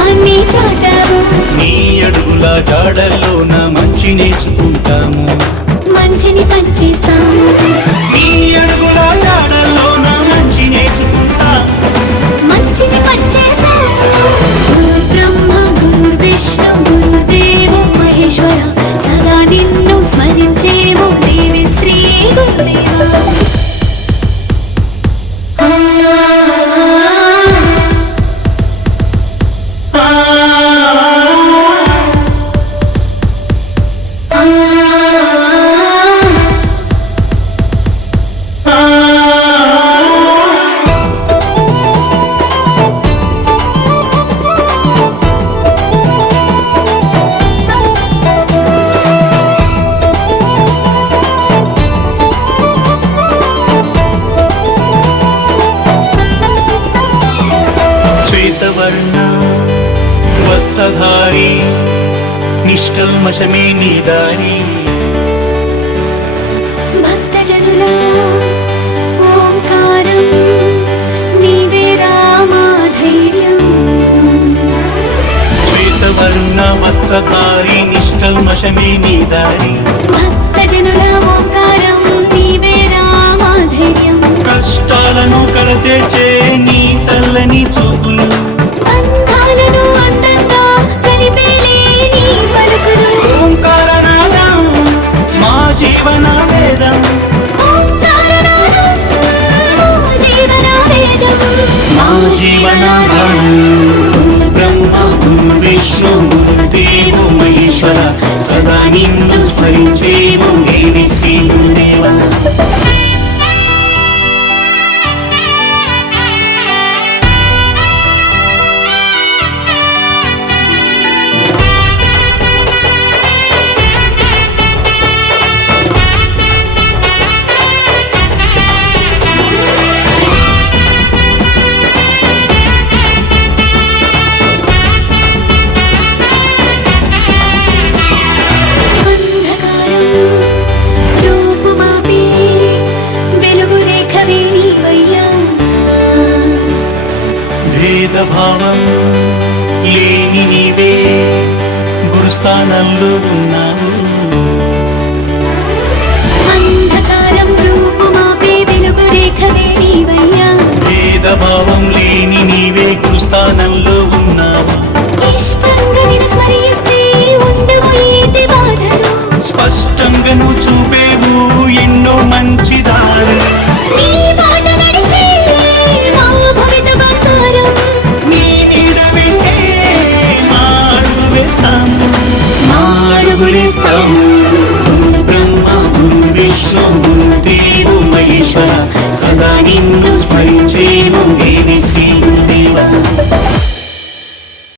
ప్రేమాన్ని చాటావు. నీ అడుగుల జాడల్లోన మంచి నేర్చుకుంటాము, మంచిని పంచేస్తాము. నీ అడుగుల జాడల్లోన మంచి నేర్చుకుంటాము, మంచిని పంచేస్తాము. గురు బ్రహ్మ గురు విష్ణు గురుదేవో మహేశ్వర, సదా నిన్ను స్మరించేమో దేవి శ్రీ గురుదేవా. శ్వేతవర్ణ వస్త్రధారి నిష్కల్మషమే నీ దారి, భక్తజనుల ఓంకారం నీవే రామా ధైర్యం. శ్వేతవర్ణ వస్త్రధారి నిష్కల్మషమే నీ దారి, భక్తజనుల ఓంకారం నీవే రామా ధైర్యం. కష్టాలను కడతేచే నీ చల్లని చూపులు, బంధాలను అందంగా కలిపేలే నీ పలుకులు. ఓంకారనాదం మా జీవన వేదం, ఓంకారనాదం మా జీవన వేదం. మా జీవనాధారం. గురు బ్రహ్మ గురు విష్ణు గురుదేవో మహేశ్వర, సదా నిన్ను స్మరించేమో దేవి శ్రీ గురుదేవా. అంధకారం రూపుమాపి వెలుగు రేఖవే నీవయ్యా. భేదభావం లేని నీవే గురుస్థానంలో ఉన్నావు, అంధకారం రూపుమాపి వెలుగు రేఖవే నీవయ్యా. భేదభావం లేని నీవే గురుస్థానంలో ఉన్నావు, ఇష్టంగా నిన్ను స్మరిస్తే ఉండవు ఏది బాధలు. స్పష్టంగా నువ్వు చూపేవు ఎన్నో మంచి దారులు, నీ బాట నడిచే మా భవిత బంగారం. నీ నీడ వెంటే మా అడుగు వేస్తాము, మా అడుగు వేస్తాము.